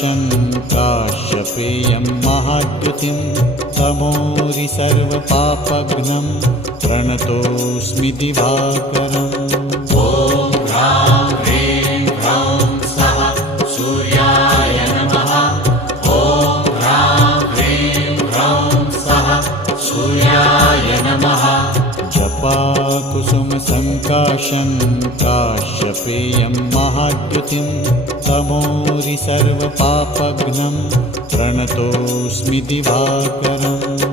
सङ्काशं काश्यपेयं महाद्युतिं तमोरि सर्वपापघ्नं प्रणतोऽस्मि दिवाकरम्। ॐ ह्रां ह्रीं ह्रौं स्वः सूर्याय नमः। ॐ ह्रां ह्रीं ह्रौं स्वः सूर्याय नमः। जपाकुसुमसङ्काशं काश्यपेयं महाद्युतिं तमोरि सर्वपापघ्नं प्रणतोऽस्मि दिवाकरम्।